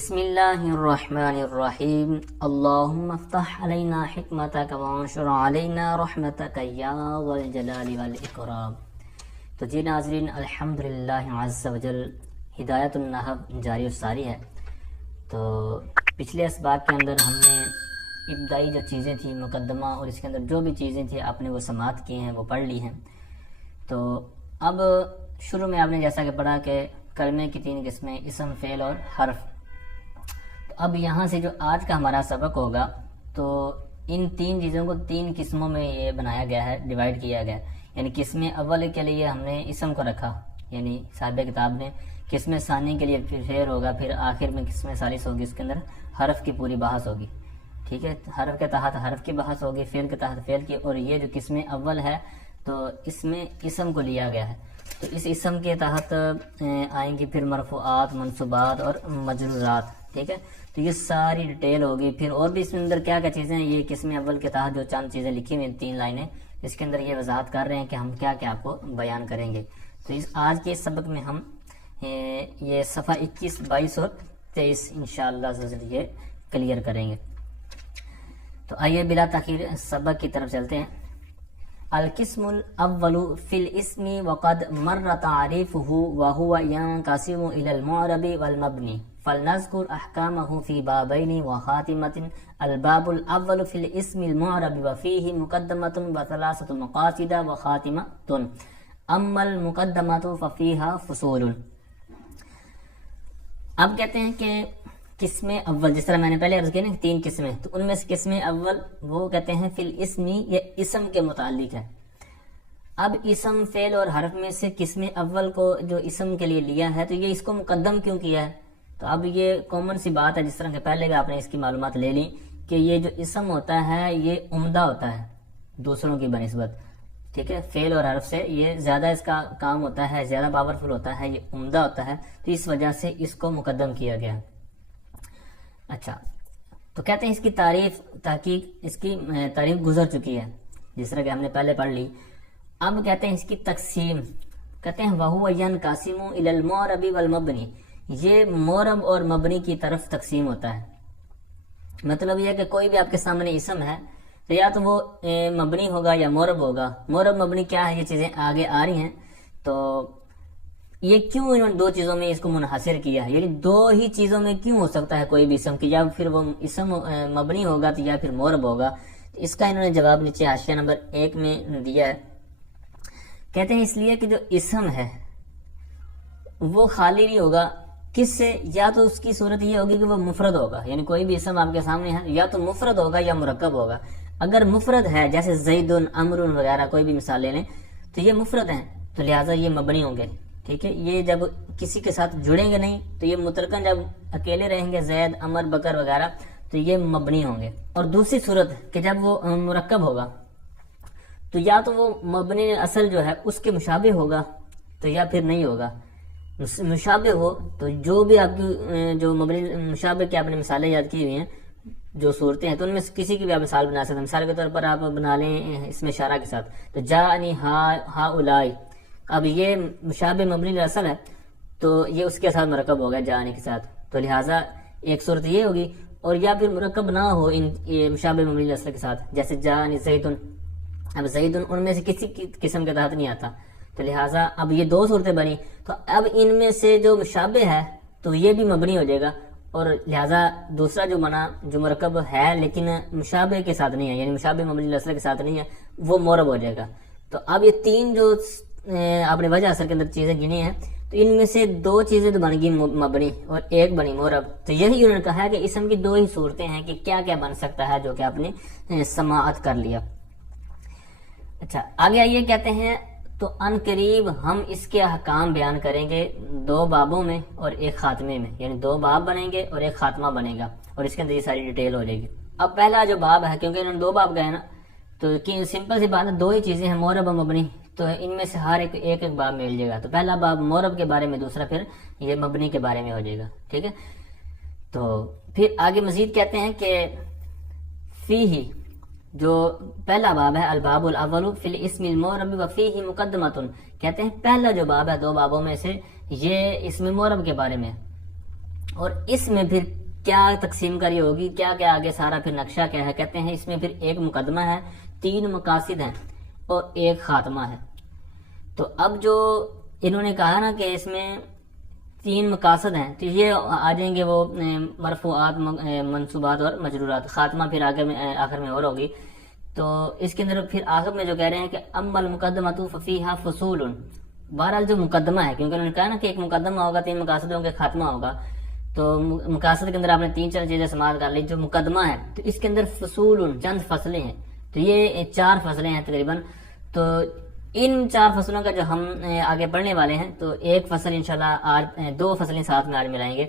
بسم اللہ الرحمن الرحیم اللہم افتح علینا حکمتک وانشر علینا رحمتک یا ذا الجلال والاکرام۔ تو جی ناظرین، الحمدللہ عز وجل ہدایت النحو جاری و ساری ہے۔ تو پچھلے اسباق کے اندر ہم نے ابتدائی جو چیزیں تھیں، مقدمہ اور اس کے اندر جو بھی چیزیں تھیں آپ نے وہ سماعت کی ہیں، وہ پڑھ لی ہیں۔ تو اب شروع میں آپ نے جیسا کہ پڑھا کہ کلمے کی تین قسمیں، اسم، فعل اور حرف۔ اب یہاں سے جو آج کا ہمارا سبق ہوگا تو ان تین چیزوں کو تین قسموں میں یہ بنایا گیا ہے، ڈیوائیڈ کیا گیا ہے۔ یعنی قسم اول کے لیے ہم نے اسم کو رکھا، یعنی صاحب کتاب نے قسم ثانی کے لیے پھر فعل ہوگا، پھر آخر میں قسم ثالث ہوگی، اس کے اندر حرف کی پوری بحث ہوگی۔ ٹھیک ہے، حرف کے تحت حرف کی بحث ہوگی، فعل کے تحت فعل کی، اور یہ جو قسم اول ہے تو اس میں اسم کو لیا گیا ہے۔ تو اس اسم کے تحت آئیں گی پھر مرفوعات، منصوبات اور مجرورات۔ ٹھیک ہے، تو یہ ساری ڈیٹیل ہوگی۔ پھر اور بھی اس میں اندر کیا کیا چیزیں ہیں، یہ قسم اول کے تحت جو چند چیزیں لکھی ہوئی ہیں، تین لائنیں، اس کے اندر یہ وضاحت کر رہے ہیں کہ ہم کیا کیا آپ کو بیان کریں گے۔ تو اس آج کے سبق میں ہم یہ صفحہ 21، 22 اور 23 انشاءاللہ یہ کلیئر کریں گے۔ تو آئیے بلا تاخیر سبق کی طرف چلتے ہیں۔ القسم الاول فی الاسم وقد مر تعریفہ وہو ینقسم الی المعرب والمبنی فلنذکر احکامہ فی بابین وخاتمۃ۔ الباب الاول فی الاسم المعرب وفیہ مقدمۃ وثلاثۃ مقاصد وخاتمۃ، اما المقدمۃ ففیہا فصول۔ اب کہتے ہیں کہ قسم اول، جس طرح میں نے پہلے عرض کیا نا تین قسمیں، تو ان میں سے قسم اول وہ کہتے ہیں فی الاسم، یہ اسم کے متعلق ہے۔ اب اسم، فعل اور حرف میں سے قسم اول کو جو اسم کے لیے لیا ہے تو یہ اس کو مقدم کیوں کیا ہے؟ تو اب یہ کامن سی بات ہے، جس طرح کہ پہلے بھی آپ نے اس کی معلومات لے لی کہ یہ جو اسم ہوتا ہے یہ عمدہ ہوتا ہے دوسروں کی بنسبت۔ ٹھیک ہے، فعل اور حرف سے یہ زیادہ اس کا کام ہوتا ہے، زیادہ پاورفل ہوتا ہے، یہ عمدہ ہوتا ہے، تو اس وجہ سے اس کو مقدم کیا گیا۔ اچھا، تو کہتے ہیں اس کی تعریف، تحقیق، اس کی تعریف گزر چکی ہے جس طرح کہ ہم نے پہلے پڑھ لی۔ اب کہتے ہیں اس کی تقسیم، کہتے ہیں وَهُوَ يَنْقَسِمُ إِلَى الْمُعْرَبِ وَالْمَبْنِ، یہ معرب اور مبنی کی طرف تقسیم ہوتا ہے۔ مطلب یہ ہے کہ کوئی بھی آپ کے سامنے اسم ہے تو یا تو وہ مبنی ہوگا یا معرب ہوگا۔ معرب مبنی کیا ہے، یہ چیزیں آگے آ رہی ہیں۔ تو یہ کیوں انہوں نے دو چیزوں میں اس کو منحصر کیا ہے، یعنی دو ہی چیزوں میں کیوں ہو سکتا ہے کوئی بھی اسم کی، یا پھر وہ اسم مبنی ہوگا تو یا پھر معرب ہوگا؟ اس کا انہوں نے جواب نیچے حاشیہ نمبر 1 میں دیا ہے۔ کہتے ہیں اس لیے کہ جو اسم ہے وہ خالی نہیں ہوگا کس سے، یا تو اس کی صورت یہ ہوگی کہ وہ مفرد ہوگا، یعنی کوئی بھی اسم آپ کے سامنے ہے یا تو مفرد ہوگا یا مرکب ہوگا۔ اگر مفرد ہے جیسے زید، عمر وغیرہ، کوئی بھی مثال لے لیں، تو یہ مفرد ہیں تو لہٰذا یہ مبنی ہوں گے۔ ٹھیک ہے، یہ جب کسی کے ساتھ جڑیں گے نہیں تو یہ مطلقاً جب اکیلے رہیں گے، زید، عمر، بکر وغیرہ، تو یہ مبنی ہوں گے۔ اور دوسری صورت کہ جب وہ مرکب ہوگا تو یا تو وہ مبنی اصل جو ہے اس کے مشابہ ہوگا تو یا پھر نہیں ہوگا۔ مشابہ ہو تو جو بھی آپ کی جو مبنی مشابہ کی آپ نے مثالیں یاد کی ہوئی ہیں، جو صورتیں ہیں، تو ان میں سے کسی کی بھی آپ مثال بنا سکتے ہیں۔ مثال کے طور پر آپ بنا لیں اس میں اشارہ کے ساتھ، تو جاءنی ہؤلاء، اب یہ مشابہ مبنی اصل ہے تو یہ اس کے ساتھ مرکب ہوگا جانے کے ساتھ، تو لہٰذا ایک صورت یہ ہوگی۔ اور یا پھر مرکب نہ ہو ان یہ مشابہ مبنی اصل کے ساتھ، جیسے جاءنی زیدن، اب زیدن ان میں سے کسی قسم کے تحت نہیں آتا، تو لہٰذا اب یہ دو صورتیں بنی۔ تو اب ان میں سے جو مشابہ ہے تو یہ بھی مبنی ہو جائے گا، اور لہٰذا دوسرا جو بنا جو مرکب ہے لیکن مشابہ کے ساتھ نہیں ہے، یعنی مشابہ مبنی اصل کے ساتھ نہیں ہے، وہ معرب ہو جائے گا۔ تو اب یہ تین جو آپ نے وجہ اثر کے اندر چیزیں گنی ہیں، تو ان میں سے دو چیزیں تو بن گئی مبنی اور ایک بنی معرب۔ تو یہی انہوں نے کہا ہے کہ اسم کی دو ہی صورتیں ہیں کہ کیا کیا بن سکتا ہے جو کہ آپ نے سماعت کر لیا۔ اچھا، آگے آئیے، کہتے ہیں تو ان قریب ہم اس کے احکام بیان کریں گے دو بابوں میں اور ایک خاتمے میں، یعنی دو باب بنیں گے اور ایک خاتمہ بنے گا، اور اس کے اندر یہ ساری ڈیٹیل ہو جائے گی۔ اب پہلا جو باب ہے، کیونکہ انہوں نے دو باب گئے نا، تو سمپل سی بات ہے، دو ہی چیزیں ہیں، معرب اور مبنی، تو ان میں سے ہر ایک باب مل جائے گا۔ تو پہلا باب معرب کے بارے میں، دوسرا پھر یہ مبنی کے بارے میں ہو جائے گا۔ ٹھیک ہے، تو پھر آگے مزید کہتے ہیں کہ فیہ، جو پہلا باب ہے، الباب الاول فی الاسم المعرب وفیہ مقدمۃ، کہتے ہیں پہلا جو باب ہے دو بابوں میں سے، یہ اسم معرب کے بارے میں، اور اس میں پھر کیا تقسیم کاری ہوگی، کیا کیا آگے سارا پھر نقشہ کیا ہے، کہتے ہیں اس میں پھر ایک مقدمہ ہے، 3 مقاصد ہیں اور ایک خاتمہ ہے۔ تو اب جو انہوں نے کہا نا کہ اس میں 3 مقاصد ہیں، تو یہ آ جائیں گے وہ مرفوعات، منصوبات اور مجرورات، خاتمہ پھر آخر میں اور ہوگی۔ تو اس کے اندر پھر آخر میں جو کہہ رہے ہیں کہ اما المقدمۃ ففیہا فصول، بہرحال جو مقدمہ ہے، کیونکہ انہوں نے کہا نا کہ ایک مقدمہ ہوگا، 3 مقاصد ہوں گے، خاتمہ ہوگا، تو مقاصد کے اندر آپ نے 3-4 چیزیں سماعت کر لی۔ جو مقدمہ ہے تو اس کے اندر فصول، چند فصلیں ہیں، تو یہ 4 فصلیں ہیں تقریباً۔ تو ان 4 فصلوں کا جو ہم آگے پڑھنے والے ہیں، تو ایک فصل انشاءاللہ آج 2 فصلیں ساتھ میں آج ملائیں گے۔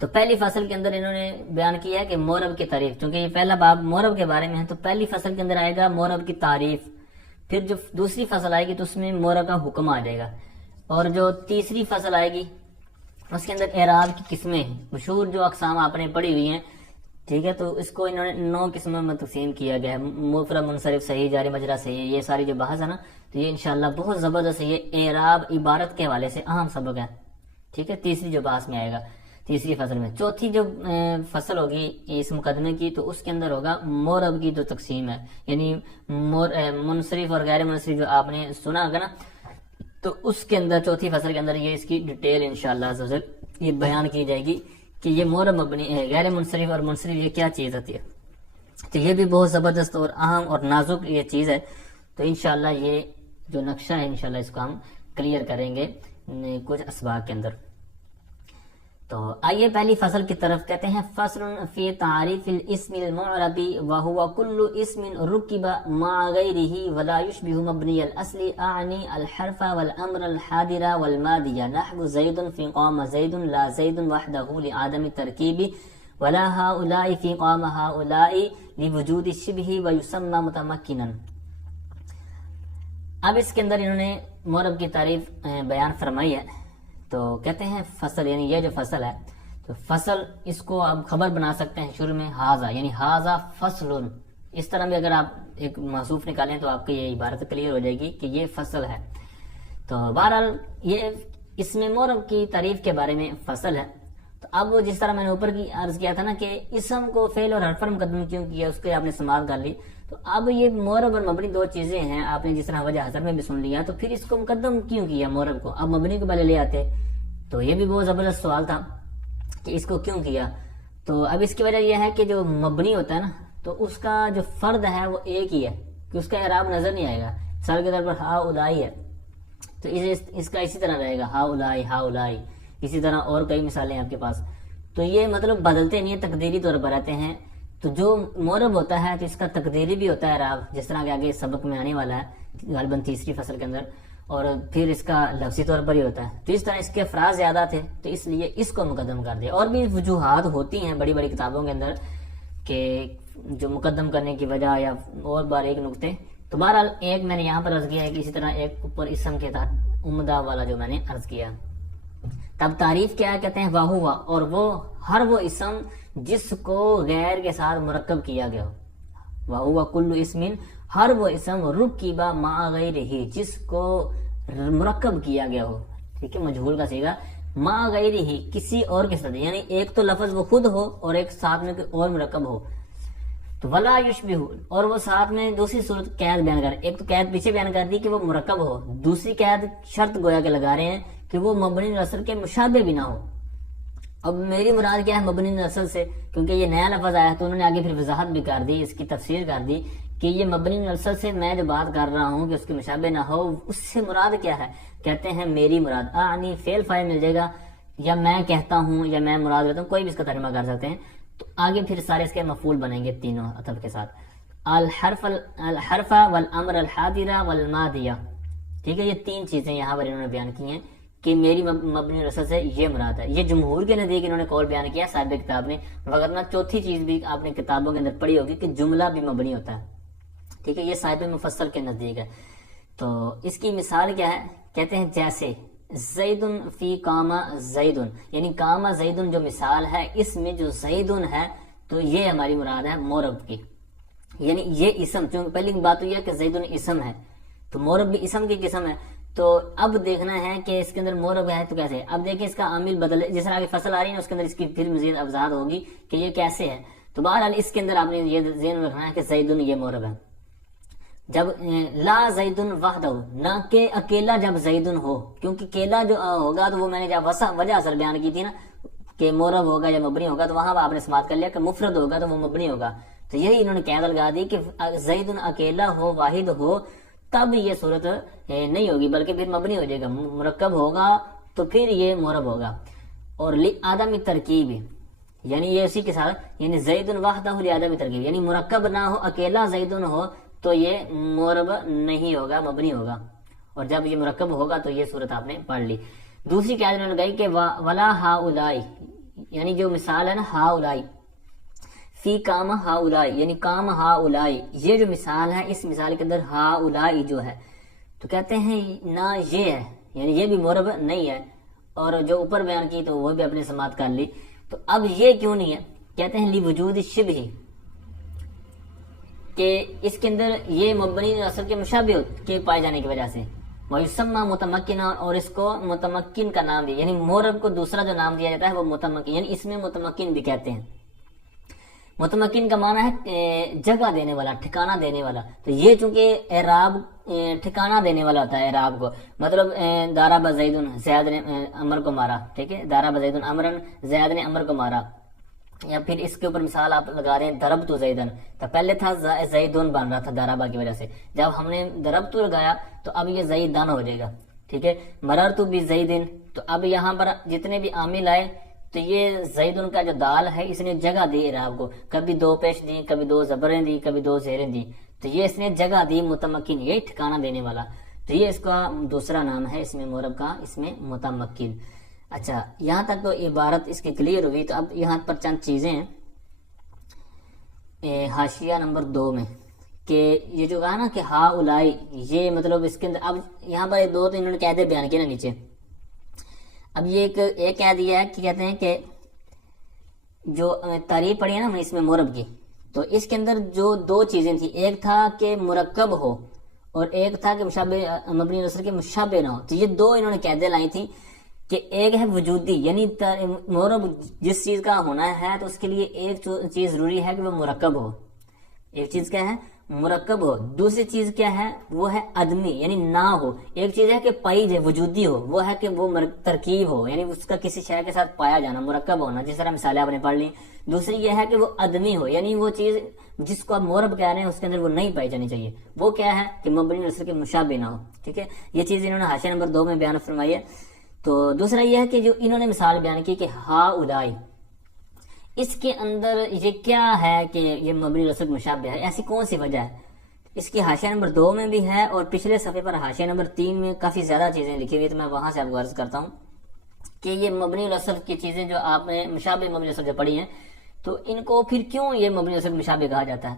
تو پہلی فصل کے اندر انہوں نے بیان کیا ہے کہ مورب کی تعریف، چونکہ یہ پہلا باب مورب کے بارے میں ہے، تو پہلی فصل کے اندر آئے گا مورب کی تعریف، پھر جو دوسری فصل آئے گی تو اس میں مورب کا حکم آ جائے گا، اور جو تیسری فصل آئے گی اس کے اندر اعراب کی قسمیں ہیں، مشہور جو اقسام آپ نے پڑھی ہوئی ہیں، ٹھیک ہے، تو اس کو انہوں نے 9 قسموں میں تقسیم کیا گیا ہے، مفرد، منصرف، صحیح، جاری مجرا، صحیح، یہ ساری جو بحث ہے نا، تو یہ انشاءاللہ بہت زبردست ہے، یہ اعراب عبارت کے حوالے سے اہم سبق ہے، ٹھیک ہے، تیسری جو بحث میں آئے گا تیسری فصل میں۔ چوتھی جو فصل ہوگی اس مقدمے کی، تو اس کے اندر ہوگا مورب کی جو تقسیم ہے، یعنی منصرف اور غیر منصرف جو آپ نے سنا ہوگا نا، تو اس کے اندر چوتھی فصل کے اندر یہ اس کی ڈیٹیل انشاءاللہ یہ بیان کی جائے گی کہ یہ مورب مبنی ہے، غیر منصرف اور منصرف یہ کیا چیز ہوتی ہے۔ تو یہ بھی بہت زبردست اور اہم اور نازک یہ چیز ہے، تو انشاءاللہ یہ جو نقشہ ہے انشاءاللہ اس کو ہم کلیئر کریں گے کچھ اسباق کے اندر۔ تو آئیے پہلی فصل کی طرف، کہتے ہیں فصل فی تعریف الاسم المعرب وهو كل اسم ركب مع غيره ولا يشبه مبني الاصل، اعني الحرف والامر الحاضر والماضي، نحو زيد في قام زيد لا زيد وحده لعدم التركيب، ولا هؤلاء في قام هؤلاء لوجود الشبه ويسمى متمكنا۔ اب اس کے اندر انہوں نے مورب کی تعریف بیان فرمائی ہے، تو کہتے ہیں فصل، یعنی یہ جو فصل ہے، تو فصل اس کو آپ خبر بنا سکتے ہیں شروع میں ہاذا، یعنی ہاذا فصل، اس طرح بھی اگر آپ ایک محذوف نکالیں تو آپ کی یہ عبارت کلیئر ہو جائے گی کہ یہ فصل ہے۔ تو بہرحال یہ اس میں مورب کی تعریف کے بارے میں فصل ہے۔ تو اب جس طرح میں نے اوپر کی عرض کیا تھا نا کہ اسم کو فعل اور حرف مقدم کیوں کیا، اس کے آپ نے سماعت کر لی، تو اب یہ مورب اور مبنی 2 چیزیں ہیں، آپ نے جس طرح وجہ حضر میں بھی سن لیا، تو پھر اس کو مقدم کیوں کیا مورب کو، اب مبنی کو پہلے لے آتے، تو یہ بھی بہت زبردست سوال تھا کہ اس کو کیوں کیا۔ تو اب اس کی وجہ یہ ہے کہ جو مبنی ہوتا ہے نا، تو اس کا جو فرد ہے وہ ایک ہی ہے، کہ اس کا اعراب نظر نہیں آئے گا، مثال کے طور پر ہا اولائی ہے، تو اس کا اسی طرح رہے گا، ہا اولائی ہا اولائی، اسی طرح اور کئی مثالیں ہیں آپ کے پاس، تو یہ مطلب بدلتے نہیں ہیں، تقدیری طور پر رہتے ہیں۔ تو جو مورب ہوتا ہے تو اس کا تقدیری بھی ہوتا ہے اعراب، جس طرح کہ آگے سبق میں آنے والا ہے غالباً تیسری فصل کے اندر، اور پھر اس کا لفظی طور پر ہی ہوتا ہے۔ تو اس طرح اس کے افراد زیادہ تھے تو اس لیے اس کو مقدم کر دیا، اور بھی وجوہات ہوتی ہیں بڑی بڑی کتابوں کے اندر کہ جو مقدم کرنے کی وجہ یا اور باریک نقطے، تو بہرحال ایک میں نے یہاں پر عرض کیا ہے کہ اسی طرح ایک اوپر اسم کے تحت عمدہ والا جو میں نے عرض کیا۔ تب تعریف کیا ہے، کہتے ہیں واہ ہوا، اور وہ ہر وہ اسم جس کو غیر کے ساتھ مرکب کیا گیا ہو، واہ ہوا کل اسم، ہر وہ اسم رکیبا مع غیرہ، جس کو مرکب کیا گیا ہو، ٹھیک ہے، مجہول کا صیغہ، مع غیرہ، کسی اور کے ساتھ، یعنی ایک تو لفظ وہ خود ہو اور ایک ساتھ میں کوئی اور مرکب ہو، تو ولا یشبہ، اور وہ ساتھ میں دوسری صورت قید بیان کر، ایک تو قید پیچھے بیان کر دی کہ وہ مرکب ہو، دوسری قید شرط گویا کے لگا رہے ہیں کہ وہ مبنی الاصل کے مشابہ بھی نہ ہو۔ اب میری مراد کیا ہے مبنی الاصل سے، کیونکہ یہ نیا لفظ آیا تو انہوں نے آگے پھر وضاحت بھی کر دی، اس کی تفسیر کر دی کہ یہ مبنی الاصل سے میں جو بات کر رہا ہوں کہ اس کے مشابہ نہ ہو، اس سے مراد کیا ہے، کہتے ہیں میری مراد، آنی فعل فاعل مل جائے گا، یا میں کہتا ہوں یا میں مراد لیتا ہوں، کوئی بھی اس کا ترجمہ کر سکتے ہیں، تو آگے پھر سارے اس کے مفعول بنیں گے تینوں عطف کے ساتھ، الحرف والامر الحاضر والماضیہ، ٹھیک ہے، یہ 3 چیزیں یہاں پر انہوں نے بیان کی ہیں کہ میری مبنی الاصل سے یہ مراد ہے۔ یہ جمہور کے نزدیک انہوں نے قول بیان کیا صاحب کتاب نے، وگرنہ چوتھی چیز بھی آپ نے کتابوں کے اندر پڑھی ہوگی کہ جملہ بھی مبنی ہوتا ہے، ٹھیک ہے، یہ صاحب مفصل کے نزدیک ہے۔ تو اس کی مثال کیا ہے، کہتے ہیں جیسے زیدن فی قامہ زیدن، یعنی قامہ زیدن جو مثال ہے، اس میں جو زیدن ہے تو یہ ہماری مراد ہے مورب کی، یعنی یہ اسم، چونکہ پہلی بات تو یہ ہے کہ زیدن اسم ہے، تو مورب بھی اسم کی قسم ہے، تو اب دیکھنا ہے کہ اس کے اندر مورب ہے تو کیسے. اب دیکھیں اس کا عامل بدل، جس طرح آگے فصل آ رہی ہے نا اس کے اندر اس کی پھر مزید وضاحت ہوگی کہ یہ کیسے ہے. تو بہرحال اس کے اندر آپ نے یہ ذہن میں رکھنا ہے کہ زیدن یہ مورب ہے. جب لا زیدن وحدہ، نہ کہ اکیلا جب زیدن ہو، کیونکہ اکیلا جو ہوگا تو وہ میں نے جب وجہ اصل بیان کی تھی نا کہ مورب ہوگا یا مبنی ہوگا، تو وہاں آپ نے سماعت کر لیا کہ مفرد ہوگا تو وہ مبنی ہوگا. تو یہی انہوں نے قاعدہ لگا دی کہ زیدن اکیلا ہو، واحد ہو، تب یہ صورت نہیں ہوگی بلکہ پھر مبنی ہو جائے گا. مرکب ہوگا تو پھر یہ مورب ہوگا. اور لعدم ترکیب، یعنی یہ اسی کے ساتھ، یعنی زیدن وحدہ لعدم ترکیب، یعنی مرکب نہ ہو، اکیلا زیدن ہو تو یہ مورب نہیں ہوگا، مبنی ہوگا. اور جب یہ مرکب ہوگا تو یہ صورت آپ نے پڑھ لی. دوسری قاعدہ انہوں نے لگائی کہ ولا ہاؤلائی، یعنی جو مثال ہے نا ہاؤلائی، فی کام ہاؤلائی، یعنی کام ہاؤلائی، یہ جو مثال ہے اس مثال کے اندر ہاؤلائی جو ہے تو کہتے ہیں نہ یہ ہے، یعنی یہ بھی مورب نہیں ہے. اور جو اوپر بیان کی تو وہ بھی اپنے سماعت کر لی. تو اب یہ کیوں نہیں ہے؟ کہتے ہیں لی وجود شبہ، کہ اس کے اندر یہ مبنی اصل کے مشابہ کے پائے جانے کی وجہ سے. ویسمى متمکن، اور اس کو متمکن کا نام دیا، یعنی مورب کو دوسرا جو نام دیا جاتا ہے وہ متمکن، یعنی اس میں متمکن بھی کہتے ہیں. متمکن کا معنی ہے جگہ دینے والا، ٹھکانہ دینے والا. تو یہ چونکہ اعراب ٹھکانہ دینے والا ہوتا ہے اعراب کو، مطلب ضرب زید، زید نے عمر کو مارا، ٹھیک ہے، ضرب زید عمرا، زید نے عمر کو مارا. یا پھر اس کے اوپر مثال آپ لگا رہے ہیں ضربت زیدن، تو پہلے تھا زیدن بن رہا تھا ضربہ کی وجہ سے، جب ہم نے ضربت لگایا تو اب یہ زیدن ہو جائے گا. ٹھیک ہے، مررت بزیدن، تو اب یہاں پر جتنے بھی عامل آئے تو یہ زیدن کا جو دال ہے اس نے جگہ دی اعراب کو، کبھی دو پیش دی، کبھی دو زبریں دی، کبھی دو زیریں دی. تو یہ اس نے جگہ دی متمکن، یہ ٹھکانہ دینے والا. تو یہ اس کا دوسرا نام ہے اس میں مورب کا، اس میں متمکن. اچھا، یہاں تک تو عبارت اس کی کلیئر ہوئی. تو اب یہاں پر چند چیزیں ہیں حاشیہ نمبر 2 میں، کہ یہ جو کہا نا کہ ہا اولائی، یہ مطلب اس کے اندر اب یہاں پر دو تو انہوں نے قاعدے بیان کیے نا نیچے. اب یہ ایک کہہ دیا ہے کہ کہتے ہیں کہ جو تعریف پڑھی ہے نا ہم نے اس میں مورب کی، تو اس کے اندر جو دو چیزیں تھیں، ایک تھا کہ مرکب ہو اور ایک تھا کہ مشابہ مبنی نصر کے مشابہ نہ ہو. تو یہ دو انہوں نے قاعدے لائی تھیں کہ ایک ہے وجودی، یعنی مورب جس چیز کا ہونا ہے تو اس کے لیے ایک چیز ضروری ہے کہ وہ مرکب ہو. ایک چیز کیا ہے؟ مرکب ہو. دوسری چیز کیا ہے؟ وہ ہے عدمی، یعنی نہ ہو. ایک چیز ہے کہ پائی جائے، وجودی ہو، وہ ہے کہ وہ ترکیب ہو، یعنی اس کا کسی شے کے ساتھ پایا جانا، مرکب ہونا، جس طرح مثالیں آپ نے پڑھ لی. دوسری یہ ہے کہ وہ عدمی ہو، یعنی وہ چیز جس کو آپ مورب کہہ رہے ہیں اس کے اندر وہ نہیں پائی جانی چاہیے. وہ کیا ہے؟ کہ مبنی نصر کے مشابہ نہ ہو. ٹھیک ہے، یہ چیز انہوں نے حاشیہ نمبر 2 میں بیان فرمائی ہے. تو دوسرا یہ ہے کہ جو انہوں نے مثال بیان کی کہ ہا الائی، اس کے اندر یہ کیا ہے کہ یہ مبنی نصر مشابہ ہے، ایسی کون سی وجہ ہے؟ اس کی حاشیہ نمبر 2 میں بھی ہے اور پچھلے صفحے پر حاشیہ نمبر 3 میں کافی زیادہ چیزیں لکھی ہوئی. تو میں وہاں سے آپ کو عرض کرتا ہوں کہ یہ مبنی نصر کی چیزیں جو آپ نے مشابہ مبنی نصر جو پڑھی ہیں تو ان کو پھر کیوں یہ مبنی نصر مشابہ کہا جاتا ہے؟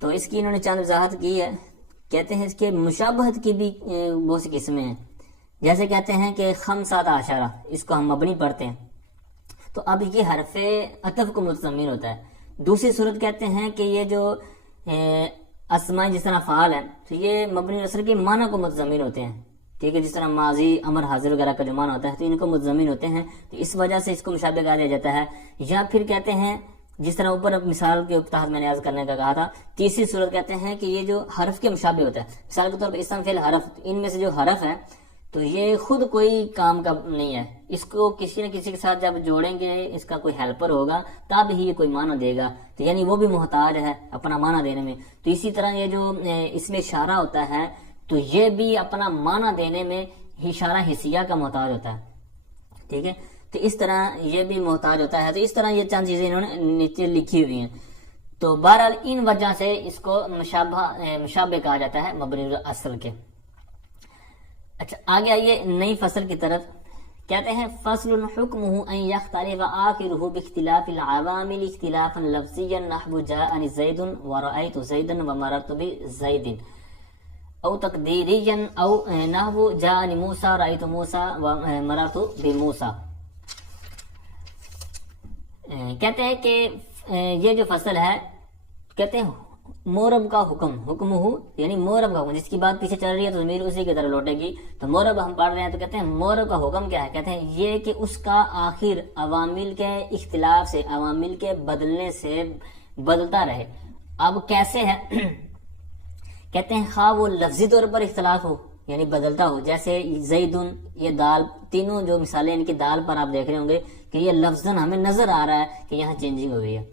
تو اس کی انہوں نے چند وضاحت کی ہے. کہتے ہیں اس کے مشابہت کی بھی بہت سی قسمیں ہیں. جیسے کہتے ہیں کہ خمسات عشرہ، اس کو ہم مبنی پڑھتے ہیں تو اب یہ حرف عطف کو متضمن ہوتا ہے. دوسری صورت کہتے ہیں کہ یہ جو اسماء جس طرح فعال ہیں تو یہ مبنی نصر کے معنی کو متضمن ہوتے ہیں. ٹھیک ہے، جس طرح ماضی، امر، حاضر وغیرہ کا جو معنی ہوتا ہے تو ان کو متضمن ہوتے ہیں، تو اس وجہ سے اس کو مشابہ کہا جاتا ہے. یا پھر کہتے ہیں جس طرح اوپر مثال کے تحت میں نے عرض کرنے کا کہا تھا، تیسری صورت کہتے ہیں کہ یہ جو حرف کے مشابہ ہوتا ہے، مثال کے طور پر اسم، فعل، حرف، ان میں سے جو حرف ہے تو یہ خود کوئی کام کا نہیں ہے، اس کو کسی نہ کسی کے ساتھ جب جوڑیں گے، اس کا کوئی ہیلپر ہوگا تب ہی یہ کوئی معنی دے گا. تو یعنی وہ بھی محتاج ہے اپنا معنی دینے میں. تو اسی طرح یہ جو اس میں اشارہ ہوتا ہے تو یہ بھی اپنا معنی دینے میں اشارہ حسیہ کا محتاج ہوتا ہے. ٹھیک ہے، تو اس طرح یہ بھی محتاج ہوتا ہے. تو اس طرح یہ چند چیزیں انہوں نے نیچے لکھی ہوئی ہیں. تو بہرحال ان وجہ سے اس کو مشابہ کہا جاتا ہے مبنی اصل کے. اچھا، آگے آئیے نئی فصل کی طرف. کہتے ہیں فصل حکمہ ان یختلف آخرہ باختلاف العوامل اختلافا لفظیا نحو جاءنی زید ورأیت زیدا ومررت بزید، او تقدیریا او نحو جاءنی موسیٰ رأیت موسیٰ ومررت بموسیٰ. کہتے ہیں کہ یہ جو فصل ہے، کہتے ہیں مورب کا حکم ہو یعنی مورب کا حکم، جس کی بات پیچھے چل رہی ہے تو ضمیر اسی کی طرف لوٹے گی. تو مورب ہم پڑھ رہے ہیں تو کہتے ہیں مورب کا حکم کیا ہے؟ کہتے ہیں یہ کہ اس کا آخر عوامل کے اختلاف سے، عوامل کے بدلنے سے بدلتا رہے. اب کیسے ہے؟ کہتے ہیں خواہ وہ لفظی طور پر اختلاف ہو یعنی بدلتا ہو، جیسے زیدن، یہ دال، تینوں جو مثالیں ان کی دال پر آپ دیکھ رہے ہوں گے کہ یہ لفظاً ہمیں نظر آ رہا ہے کہ یہاں چینجنگ ہو گئی ہے.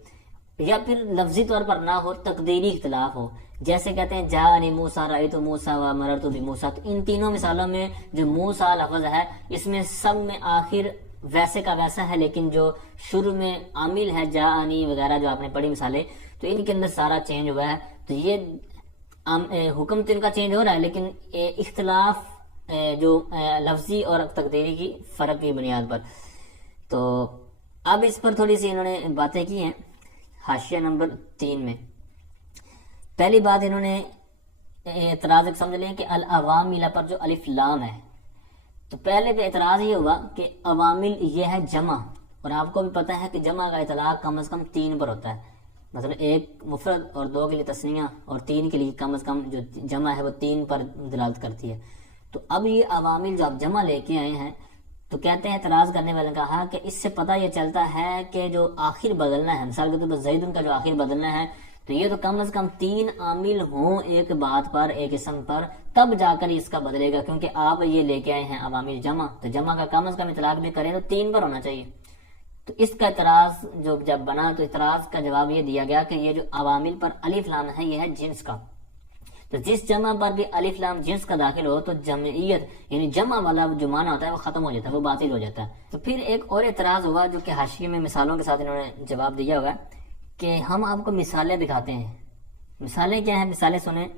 یا پھر لفظی طور پر نہ ہو، تقدیری اختلاف ہو، جیسے کہتے ہیں جاءنی موسیٰ رأیت موسیٰ و مررت بموسیٰ. تو ان تینوں مثالوں میں جو موسیٰ لفظ ہے اس میں سب میں آخر ویسے کا ویسا ہے، لیکن جو شروع میں عامل ہے جاءنی وغیرہ جو آپ نے پڑھی مثالیں، تو ان کے اندر سارا چینج ہوا ہے. تو یہ حکم تو ان کا چینج ہو رہا ہے، لیکن اختلاف جو لفظی اور تقدیری کی فرق کی بنیاد پر. تو اب اس پر تھوڑی سی انہوں نے باتیں کی ہیں حاشیہ نمبر 3 میں. پہلی بات انہوں نے اعتراض ایک سمجھ لیں کہ العوامل پر جو الف لام ہے، تو پہلے پہ اعتراض یہ ہوا کہ عوامل یہ ہے جمع، اور آپ کو بھی پتہ ہے کہ جمع کا اطلاق کم از کم 3 پر ہوتا ہے. مطلب ایک مفرد اور 2 کے لیے تثنیہ اور 3 کے لیے کم از کم جو جمع ہے وہ 3 پر دلالت کرتی ہے. تو اب یہ عوامل جو آپ جمع لے کے آئے ہیں، تو کہتے ہیں اعتراض کرنے والے نے کہا کہ اس سے پتہ یہ چلتا ہے کہ جو آخر بدلنا ہے، مثال کے طور پر زیدن کا جو آخر بدلنا ہے، تو یہ تو کم از کم 3 عامل ہوں ایک بات پر، ایک اسم پر، تب جا کر اس کا بدلے گا. کیونکہ آپ یہ لے کے آئے ہیں عوامل جمع، تو جمع کا کم از کم اطلاق بھی کریں تو 3 پر ہونا چاہیے. تو اس کا اعتراض جو جب بنا تو اعتراض کا جواب یہ دیا گیا کہ یہ جو عوامل پر الف لام ہے یہ ہے جنس کا. تو جس جمع پر بھی الف لام جنس کا داخل ہو تو جمعیت یعنی جمع والا جو معنی ہوتا ہے وہ ختم ہو جاتا ہے، وہ باطل ہو جاتا ہے. تو پھر ایک اور اعتراض ہوا جو کہ حاشیے میں مثالوں کے ساتھ انہوں نے جواب دیا ہوگا کہ ہم آپ کو مثالیں دکھاتے ہیں. مثالیں کیا ہیں؟ مثالیں سنیں.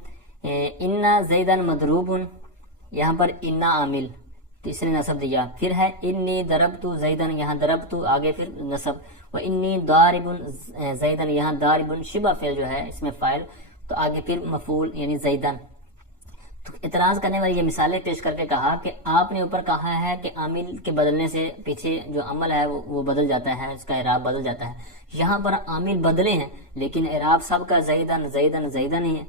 انا زیدن مضروب، یہاں پر انا عامل تو اس نے نصب دیا. پھر ہے انی ضربت زیدن، یہاں ضربت آگے پھر نصب. و انی ضارب زیدن، یہاں ضارب شبہ فعل جو ہے اس میں فاعل، تو آگے پھر مفعول یعنی زیدن. تو اعتراض کرنے والی یہ مثالیں پیش کر کے کہا کہ آپ نے اوپر کہا ہے کہ عامل کے بدلنے سے پیچھے جو عمل ہے وہ بدل جاتا ہے، اس کا اعراب بدل جاتا ہے. یہاں پر عامل بدلے ہیں لیکن اعراب سب کا زیدن زیدن زیدن ہی ہے.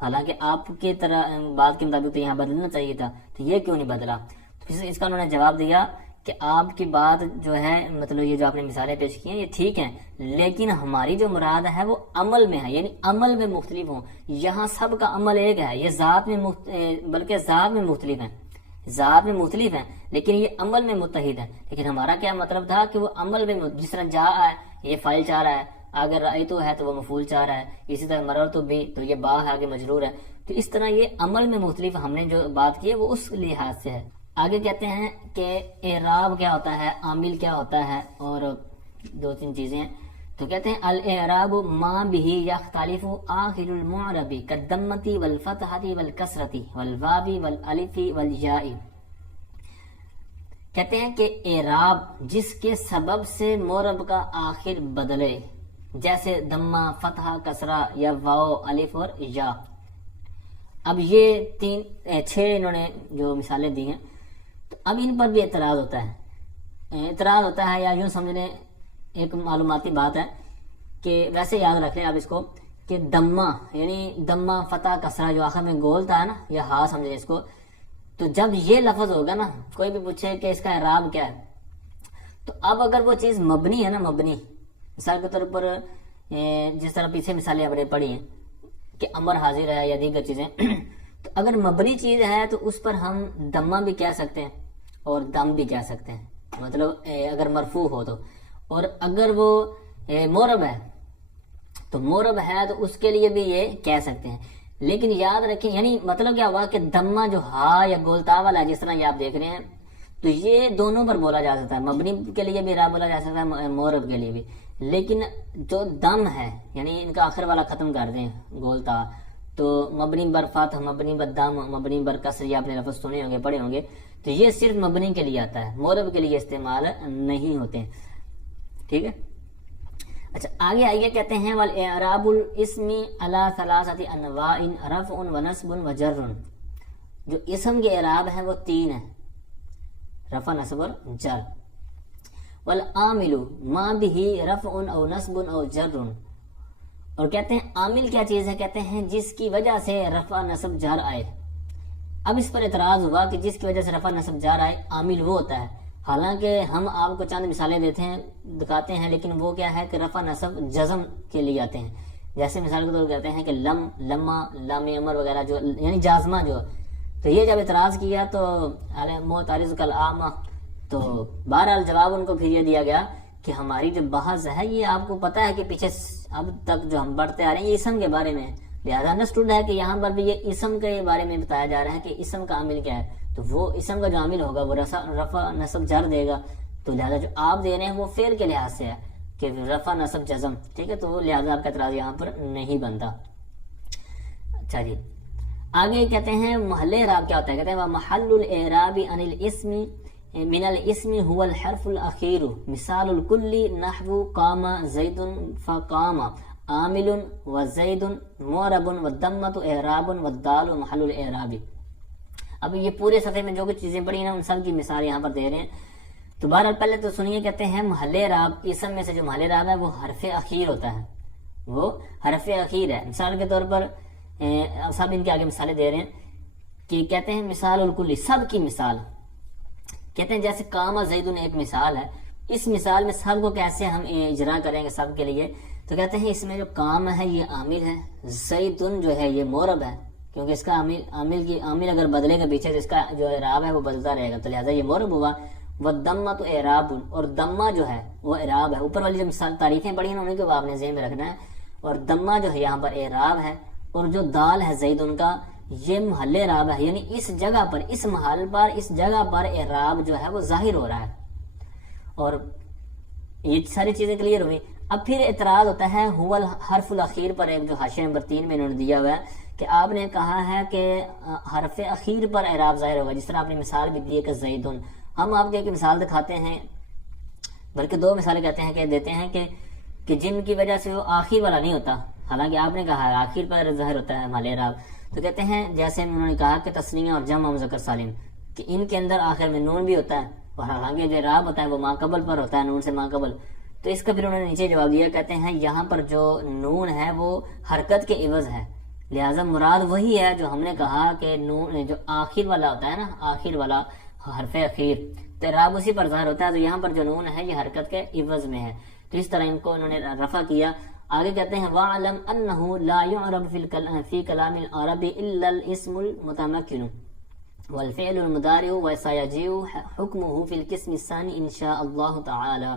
حالانکہ آپ کی طرح بات کے مطابق تو یہاں بدلنا چاہیے تھا، تو یہ کیوں نہیں بدلا؟ تو اس کا انہوں نے جواب دیا کہ آپ کی بات جو ہے، مطلب یہ جو آپ نے مثالیں پیش کی ہیں یہ ٹھیک ہیں، لیکن ہماری جو مراد ہے وہ عمل میں ہے، یعنی عمل میں مختلف ہوں. یہاں سب کا عمل ایک ہے، یہ ذات میں بلکہ ذات میں مختلف ہیں، ذات میں مختلف ہیں لیکن یہ عمل میں متحد ہیں. لیکن ہمارا کیا مطلب تھا کہ وہ عمل میں جس طرح جا ہے یہ فاعل چاہ رہا ہے، اگر رأیتو ہے تو وہ مفعول چاہ رہا ہے، اسی طرح مررتو بھی تو یہ با ہے آگے مجرور ہے. تو اس طرح یہ عمل میں مختلف ہم نے جو بات کی ہے وہ اس لحاظ سے ہے. آگے کہتے ہیں کہ اعراب کیا ہوتا ہے، عامل کیا ہوتا ہے، اور 2-3 چیزیں ہیں. تو کہتے ہیں الاعراب ما به یختلف آخر المعرب کالضمۃ والفتحۃ والکسرۃ والواو والالف والیاء. کہتے ہیں کہ اعراب جس کے سبب سے معرب کا آخر بدلے، جیسے ضمہ، فتحہ، کسرہ یا واو، الف اور یا. اب یہ 6 انہوں نے جو مثالیں دی ہیں، تو اب ان پر بھی اعتراض ہوتا ہے. اعتراض ہوتا ہے یا یوں سمجھ لیں ایک معلوماتی بات ہے کہ ویسے یاد رکھ لیں آپ اس کو کہ ضمہ یعنی ضمہ، فتح، کسرہ جو آخر میں گول تھا نا، یا ہاں سمجھیں اس کو، تو جب یہ لفظ ہوگا نا، کوئی بھی پوچھے کہ اس کا اعراب کیا ہے، تو اب اگر وہ چیز مبنی ہے نا، مبنی مثال کے طور پر جس طرح پیچھے مثالیں آپ نے پڑھی ہیں کہ امر حاضر ہے یا دیگر چیزیں، تو اگر مبنی چیز ہے تو اس پر ہم ضمہ بھی کہہ سکتے ہیں اور دم بھی کہہ سکتے ہیں، مطلب اگر مرفوع ہو تو. اور اگر وہ معرب ہے تو معرب ہے تو اس کے لیے بھی یہ کہہ سکتے ہیں. لیکن یاد رکھیں یعنی مطلب کیا ہوا کہ ضمہ جو ہا یا گولتا والا ہے جس طرح یہ آپ دیکھ رہے ہیں، تو یہ دونوں پر بولا جا سکتا ہے، مبنی کے لیے بھی اعراب بولا جا سکتا ہے، معرب کے لیے بھی. لیکن جو دم ہے یعنی ان کا آخر والا ختم کر دیں گولتا، تو مبنی بر فتح، مبنی بر دم، مبنی بر کسر، یہ آپ نے لفظ سنے ہوں گے، پڑھے ہوں گے، تو یہ صرف مبنی کے لیے آتا ہے، معرب کے لیے استعمال نہیں ہوتے ہیں. ٹھیک ہے. اچھا آگے آئیے، کہتے ہیں والاعراب الاسم علی ثلاثۃ انواع رفع ونصب وجر. جو اسم کے اعراب ہیں وہ 3 ہیں، رفع، نصب اور جر. والعامل ما به رفع او نصب او جر، اور کہتے ہیں عامل کیا چیز ہے؟ کہتے ہیں جس کی وجہ سے رفع نصب جار آئے. اب اس پر اعتراض ہوا کہ جس کی وجہ سے رفع نصب جار آئے عامل وہ ہوتا ہے. حالانکہ ہم آپ کو چند مثالیں دیتے ہیں دکھاتے ہیں، لیکن وہ کیا ہے کہ رفع نصب جزم کے لیے آتے ہیں. جیسے مثال کے طور پر کہتے ہیں کہ لم، لما، لام امر وغیرہ جو یعنی جازمہ جو. تو یہ جب اعتراض کیا تو معترض کالعامہ، تو بہرحال جواب ان کو پھر یہ دیا گیا کہ ہماری جو بحث ہے یہ آپ کو پتہ ہے کہ پیچھے اب تک جو ہم پڑھتے آ رہے ہیں یہ اسم کے بارے میں ہے، لہذا انڈرسٹوڈ ہے کہ یہاں پر بھی یہ اسم کے بارے میں بتایا جا رہا ہے کہ اسم کا عامل کیا ہے. تو وہ اسم کا جو عامل ہوگا وہ رفع نصب جر دے گا. تو لہذا جو آپ دے رہے ہیں وہ فعل کے لحاظ سے ہے کہ رفع نصب جزم، ٹھیک ہے. تو لہذا آپ کا اعتراض یہاں پر نہیں بنتا. اچھا جی، آگے کہتے ہیں محل اعراب کیا ہوتا ہے؟ کہتے ہیں محل الاعراب عن الاسم من الاسم هو الحرف الاخیر مثال الکلی نحو قام زید فقام عامل وزید معرب والضمۃ اعراب والدال محل الاعراب. اب یہ پورے صفحے میں جو کچھ چیزیں پڑھی ہیں ان سب کی مثال یہاں پر دے رہے ہیں. تو بہرحال پہلے تو سنیے، کہتے ہیں محل اعراب اسم میں سے جو محل اعراب ہے وہ حرف اخیر ہوتا ہے، وہ حرف اخیر ہے. مثال کے طور پر سب ان کے آگے مثالیں دے رہے ہیں کہ کہتے ہیں مثال الکلی، سب کی مثال. کہتے ہیں جیسے قام زیدن ایک مثال ہے، اس مثال میں سب کو کیسے ہم اجرا کریں گے سب کے لیے. تو کہتے ہیں اس میں جو قام ہے یہ عامل ہے، زیدن جو ہے یہ معرب ہے، کیونکہ اس کا عامل اگر بدلے گا پیچھے تو اس کا جو اعراب ہے وہ بدلتا رہے گا، تو لہٰذا یہ معرب ہوا. والضمۃ اعراب، اور ضمہ جو ہے وہ اعراب ہے. اوپر والی جو مثال تعریفیں پڑھی ہیں انہیں کو آپ نے ذہن میں رکھنا ہے. اور ضمہ جو ہے یہاں پر اعراب ہے، اور جو دال ہے زید ان کا یہ محل اعراب ہے، یعنی اس جگہ پر، اس محل پر، اس جگہ پر اعراب جو ہے وہ ظاہر ہو رہا ہے. اور یہ ساری چیزیں کلیئر ہوئی. اب پھر اعتراض ہوتا ہے هو الحرف الاخیر پر، ایک جو حاشیہ نمبر 3 میں انہوں نے دیا ہوا ہے کہ آپ نے کہا ہے کہ حرف اخیر پر اعراب ظاہر ہوگا. جس طرح آپ نے مثال بھی دی ہے کہ زیدن، ہم آپ کو ایک مثال دکھاتے ہیں، بلکہ 2 مثالیں کہتے ہیں کہ دیتے ہیں کہ جن کی وجہ سے وہ آخر والا نہیں ہوتا، حالانکہ آپ نے کہا ہے آخر پر ظاہر ہوتا ہے محل اعراب. تو کہتے ہیں جیسے انہوں نے کہا کہ تثنیہ اور جمع مذکر سالم کہ ان کے اندر آخر میں نون بھی ہوتا ہے، اور حالانکہ جو اعراب ہوتا ہے وہ ما قبل پر ہوتا ہے، نون سے ما قبل. تو اس کا پھر انہوں نے نیچے جواب دیا، کہتے ہیں یہاں پر جو نون ہے وہ حرکت کے عوض ہے، لہٰذا مراد وہی ہے جو ہم نے کہا کہ نون جو آخر والا ہوتا ہے نا، آخر والا حرف اخیر، تو اعراب اسی پر ظاہر ہوتا ہے. تو یہاں پر جو نون ہے یہ حرکت کے عوض میں ہے. تو اس طرح ان کو انہوں نے رفع کیا. آگے کہتے ہیں وَعْلَمْ أَنَّهُ لَا يُعْرَبُ فِي كَلَامِ الْعَرَبِ إِلَّا الْإِسْمُ الْمُتَمَكِّنُ وَالْفِعْلُ الْمُضَارِعُ وَسَيَجِيءُ حُكْمُهُ فِي الْقِسْمِ الثَّانِي إِنْ شَاءَ اللَّهُ تَعَالَى.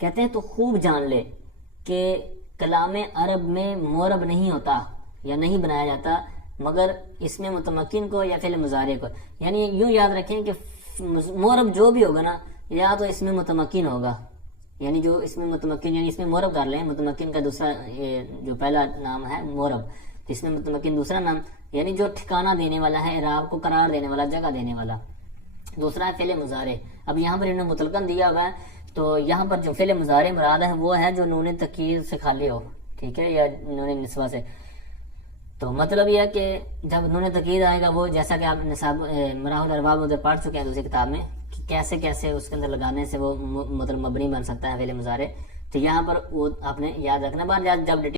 کہتے ہیں تو خوب جان لے کہ کلام عرب میں معرب نہیں ہوتا یا نہیں بنایا جاتا مگر اسم متمکن کو یا فعل مضارع کو. یعنی یوں یاد رکھیں کہ معرب جو بھی ہوگا نا یا تو اسم متمکن ہوگا، یعنی جو اس میں متمکن، یعنی اس میں معرب کر لیں، متمکن کا دوسرا جو پہلا نام ہے معرب، اس میں متمکن دوسرا نام، یعنی جو ٹھکانہ دینے والا ہے، اعراب کو قرار دینے والا، جگہ دینے والا. دوسرا ہے فعل مضارع. اب یہاں پر انہوں نے مطلقاً دیا ہوا ہے، تو یہاں پر جو فعل مضارع مراد ہے وہ ہے جو نون تقید سے خالی ہو، ٹھیک ہے، یا نون نسوہ سے. تو مطلب یہ ہے کہ جب نون تقید آئے گا وہ، جیسا کہ آپ نصاب مراحل الارباب ادھر پڑھ چکے ہیں دوسری کتاب میں کہ کیسے کیسے اس کے اندر لگانے سے وہ مطلب مبنی بن سکتا ہے فعل مضارع. تو یہاں پر وہ آپ نے یاد رکھنا. بعد جب